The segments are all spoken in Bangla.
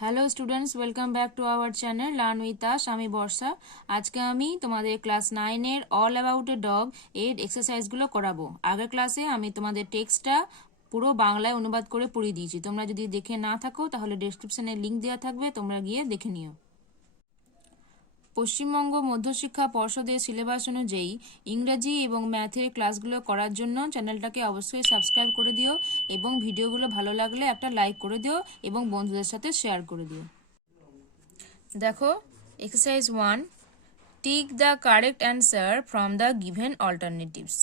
Hello students, welcome back to our channel learn with us. আমি বর্ষা। আজকে আমি তোমাদের ক্লাস 9-এর অল অ্যাবাউট এ ডগ এর এক্সারসাইজগুলো করাবো। আগের ক্লাসে আমি তোমাদের টেক্সটটা পুরো বাংলায় অনুবাদ করে পড়িয়ে দিয়েছি। তোমরা যদি দেখে না থাকো তাহলে ডেসক্রিপশনে লিঙ্ক দেওয়া থাকবে, তোমরা গিয়ে দেখে নিও। পশ্চিমবঙ্গ মধ্যশিক্ষা পর্ষদের সিলেবাস অনুযায়ী ইংরাজি এবং ম্যাথের ক্লাসগুলো করার জন্য চ্যানেলটাকে অবশ্যই সাবস্ক্রাইব করে দিও এবং ভিডিওগুলো ভালো লাগলে একটা লাইক করে দিও এবং বন্ধুদের সাথে শেয়ার করে দিও। দেখো, exercise 1, tick the correct answer from the given alternatives.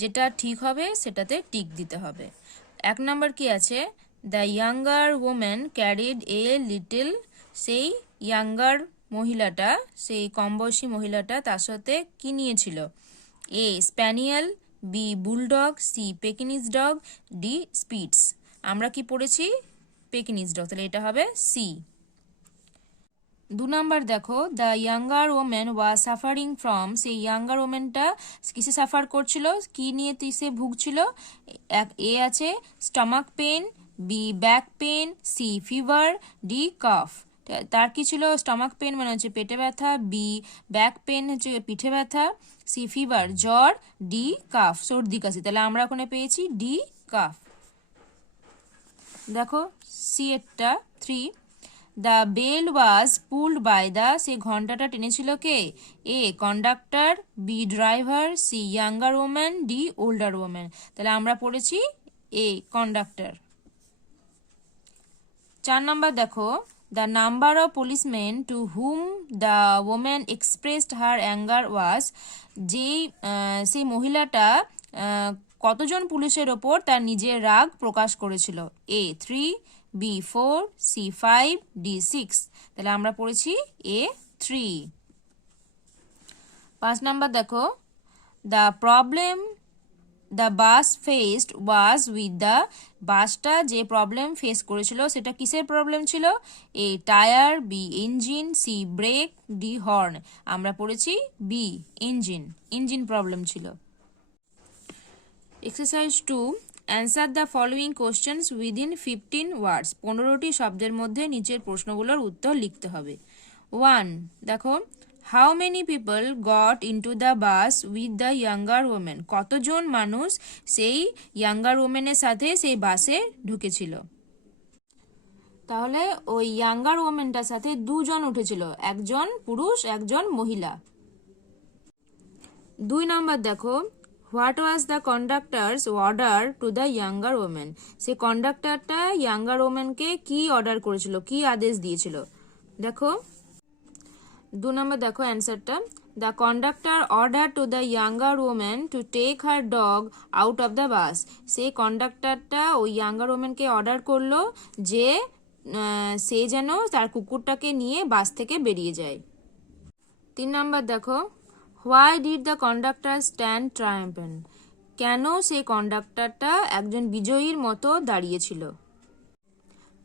যেটা ঠিক হবে সেটাতে টিক দিতে হবে। 1 নাম্বার কি আছে? The younger woman carried a little. সেই ইয়াঙ্গার মহিলাটা, সেই কম বয়সী মহিলাটা তার সাথে কি নিয়েছিল? A spaniel, B bulldog, C Pekingese dog, D spitz. আমরা কি পড়েছি? পেকিনিজ ডগ, তাহলে এটা হবে সি। 2 নাম্বার দেখো, the younger woman was suffering from. সেই ইয়াঙ্গার ওম্যানটা কিসে সাফার করছিল, কি নিয়ে সে ভুগছিল? এ আছে stomach pain, B back pain, C fever, D cough. তার কি ছিল? স্টমাক পেন মানে হচ্ছে পেটে ব্যথা, বি ব্যাক পেন হচ্ছে পিঠে ব্যথা, সি ফিভার জ্বর, ডি কাফ সর্দি কাশি। তাহলে আমরা ওখানে পেয়েছি ডি কাফ। দেখো সি এরটা 3, the bell was pulled by the. সে ঘন্টাটা টেনেছিল কে? A conductor, B driver, C younger woman, D older woman. তাহলে আমরা পড়েছি এ কন্ডাক্টর। 4 নাম্বার দেখো, the number of policemen to whom the woman expressed her anger was. যেই সেই মহিলাটা কতজন পুলিশের ওপর তার নিজের রাগ প্রকাশ করেছিল? A 3, B 4, C 5, D 6। তাহলে আমরা পড়েছি এ 3। 5 নাম্বার দেখো, the problem the bus faced was with the. বাসটা যে প্রবলেম ফেস করেছিল সেটা কিসের প্রবলেম ছিল? A tyre, B engine, C brake, D horn. আমরা পড়েছি বি ইঞ্জিন প্রবলেম ছিল। Exercise 2, answer the following questions within 15 words. 15টি শব্দের মধ্যে নিচের প্রশ্নগুলোর উত্তর লিখতে হবে। 1 দেখো, how many people goat into the bus with the younger women. কতজন মানুষ সেই ইয়াঙ্গার ওমেনের সাথে সেই বাসে ঢুকেছিল? তাহলে ওই ইয়াঙ্গার ওমেনটার সাথে 2 জন উঠেছিল, একজন পুরুষ একজন মহিলা। 2 নাম্বার দেখো, what was the conductor's order to the younger women. সে কন্ডাক্টরটা ইয়াঙ্গার ওমেনকে কি অর্ডার করেছিল, কি আদেশ দিয়েছিল? দেখো 2 নম্বর দেখো অ্যান্সারটা, the conductor order to the younger women to take her dog out of the bus. সেই কন্ডাক্টরটা ওই ইয়াঙ্গার ওমেনকে অর্ডার করলো যে সে যেন তার কুকুরটাকে নিয়ে বাস থেকে বেরিয়ে যায়। 3 নাম্বার দেখো, why did the conductor stand triumphant. কেন সেই কন্ডাক্টরটা একজন বিজয়ীর মতো দাঁড়িয়েছিল?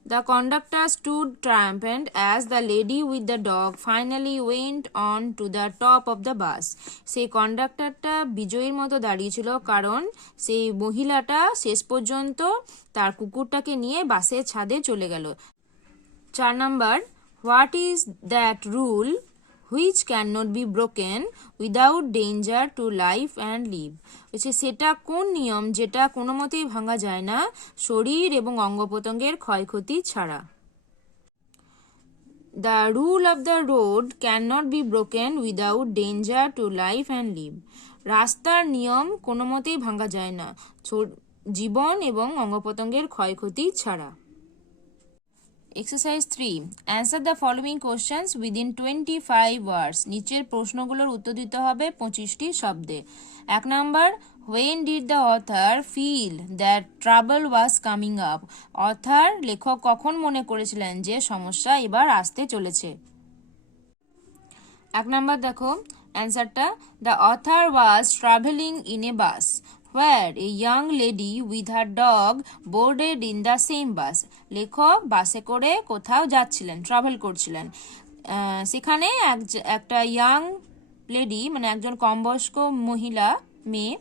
The conductor stood triumphant as the lady with the dog finally went on to the top of the bus. সেই কন্ডাক্টরটা বিজয়ীর মতো দাঁড়িয়েছিল কারণ সেই মহিলাটা শেষ পর্যন্ত তার কুকুরটাকে নিয়ে বাসের ছাদে চলে গেল। 4 number, what is that rule which can not be broken without danger to life and লিভ। সেটা কোন নিয়ম যেটা কোনো মতেই ভাঙা যায় না শরীর এবং অঙ্গ প্রত্যঙ্গের ক্ষয়ক্ষতি ছাড়া? The rule of the road can not be broken without danger to life and লিভ। রাস্তার নিয়ম কোনো মতেই ভাঙা যায় না জীবন এবং অঙ্গ প্রত্যঙ্গের ক্ষয়ক্ষতি ছাড়া। Exercise 3, answer the following questions within 25 words. নিচের প্রশ্নগুলোর উত্তর দিতে হবে 25টি শব্দে। 1 number, when did the author feel that trouble was coming up. Author লেখক কখন মনে করেছিলেন যে সমস্যা এবার আসতে চলেছে? 1 নাম্বার দেখো অ্যান্সারটা, the author was travelling in a bus where a young lady with her dog boarded in the same bus. লেখক বাসে করে কোথাও যাচ্ছিলেন, ট্রাভেল করছিলেন। সেখানে একটা ইয়াং লেডি মানে একজন কম বয়স্ক মহিলা মেয়ে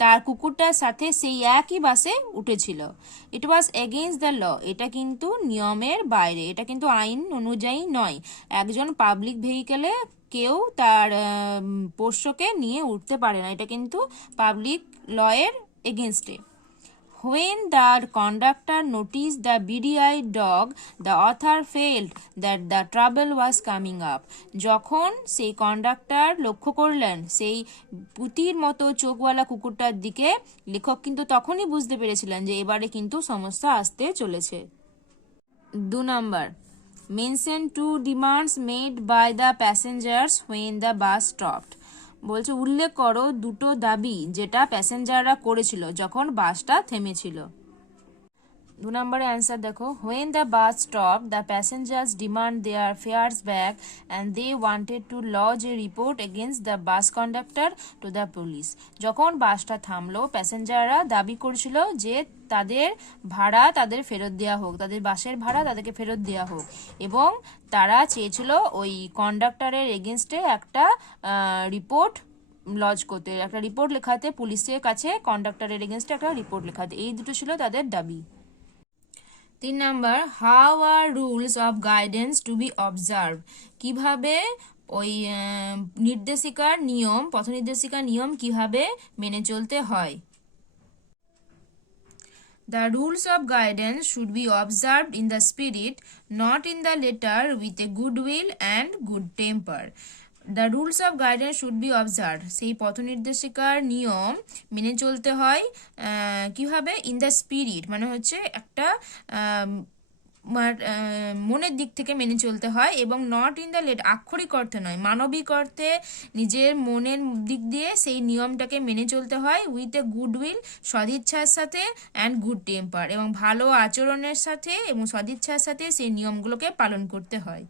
তার কুকুরটার সাথে সেই একই বাসে উঠেছিল। ইট ওয়াজ এগেইনস্ট দ্য ল, এটা কিন্তু নিয়মের বাইরে, এটা কিন্তু আইন অনুযায়ী নয়। একজন পাবলিক ভেহিকেলে কেউ তার পোষ্যকে নিয়ে উঠতে পারে না, এটা কিন্তু পাবলিক লয়ের এগেনস্টে। When the conductor noticed the beady-eyed dog, the author felt that the trouble was coming up. যখন সেই কন্ডাক্টর লক্ষ্য করলেন সেই পুতির মতো চোখওয়ালা কুকুরটার দিকে, লেখক কিন্তু তখনই বুঝতে পেরেছিলেন যে এবারে কিন্তু সমস্যা আসতে চলেছে। 2 number, mention 2 demands made by the passengers when the bus stopped. বলছে উল্লেখ করো দুটো দাবি যেটা প্যাসেঞ্জাররা করেছিল যখন বাসটা থেমেছিল। 2 নম্বরে অ্যান্সার দেখো, when the bus stopped, the passengers demand their fares back and they wanted to lodge a report against the bus conductor to the police. যখন বাসটা থামলো, প্যাসেঞ্জাররা দাবি করেছিল যে তাদের ভাড়া তাদের ফেরত দেওয়া হোক, তাদের বাসের ভাড়া তাদেরকে ফেরত দেওয়া হোক, এবং তারা চেয়েছিল ওই কন্ডাক্টরের এগেনস্টে একটা রিপোর্ট লজ করতে, একটা রিপোর্ট লেখাতে, পুলিশের কাছে কন্ডাক্টরের এগেনস্টে একটা রিপোর্ট লেখাতে। এই দুটো ছিল তাদের দাবি। 3 number, how are rules of guidance two B observe, কিভাবে ওই নির্দেশিকার নিয়ম, পথ নির্দেশিকার নিয়ম কিভাবে মেনে চলতে হয়। The rules of guidance should be observed in the spirit, not in the letter, with a good will and good temper. The rules of guidance should be observed, সেই পথ নির্দেশিকার নিয়ম মেনে চলতে হয় কিভাবে, ইন দ্য স্পিরিট মানে হচ্ছে একটা মনের দিক থেকে মেনে চলতে হয়, এবং নট ইন দ্য লেটার আক্ষরিক অর্থে নয়, মানবিক অর্থে নিজের মনের দিক দিয়ে সেই নিয়মটাকে মেনে চলতে হয়, উইথ এ গুড উইল সদিচ্ছার সাথে, অ্যান্ড গুড টেম্পার এবং ভালো আচরণের সাথে এবং সদিচ্ছার সাথে সেই নিয়মগুলোকে পালন করতে হয়।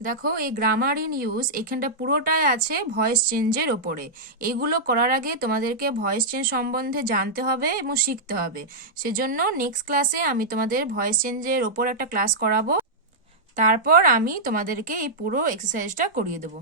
দেখো এই গ্রামার ইন ইউজ এখানটা পুরোটাই আছে ভয়েস চেঞ্জের ওপরে। এইগুলো করার আগে তোমাদেরকে ভয়েস চেঞ্জ সম্বন্ধে জানতে হবে এবং শিখতে হবে। সেজন্য নেক্সট ক্লাসে আমি তোমাদের ভয়েস চেঞ্জের ওপর একটা ক্লাস করাবো, তারপর আমি তোমাদেরকে এই পুরো এক্সারসাইজটা করিয়ে দেবো।